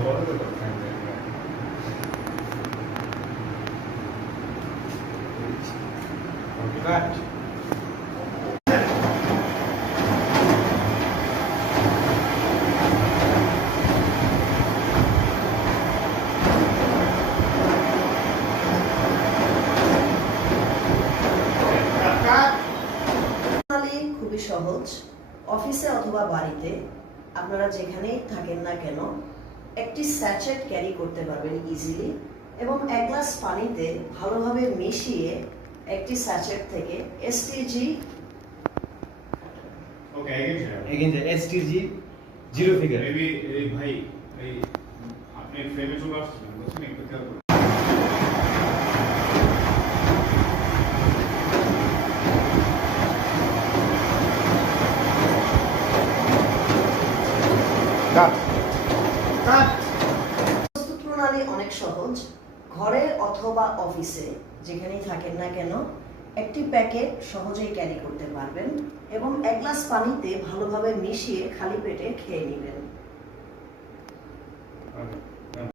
Cut. খুবই সহজ। অফিসে অথবা বাড়িতে আপনারা যেখানেই থাকেন না কেন একটি স্যাচেট ক্যারি করতে পারবেন ইজিলি, এবং এক গ্লাস পানিতে ভালোভাবে মিশিয়ে একটি স্যাচেট থেকে এসটিজি STG জিরো ফিগার ভাই আপনি ফ্রেমে চলে আসছেন বুঝছেন, একটু খেয়াল করুন। প্রস্তুত প্রণালী অনেক সহজ। ঘরে অথবা অফিসে যেখানেই থাকেন না কেন একটি প্যাকেট সহজেই ক্যারি করতে পারবেন এবং এক গ্লাস পানিতে ভালোভাবে মিশিয়ে খালি পেটে খেয়ে নেবেন।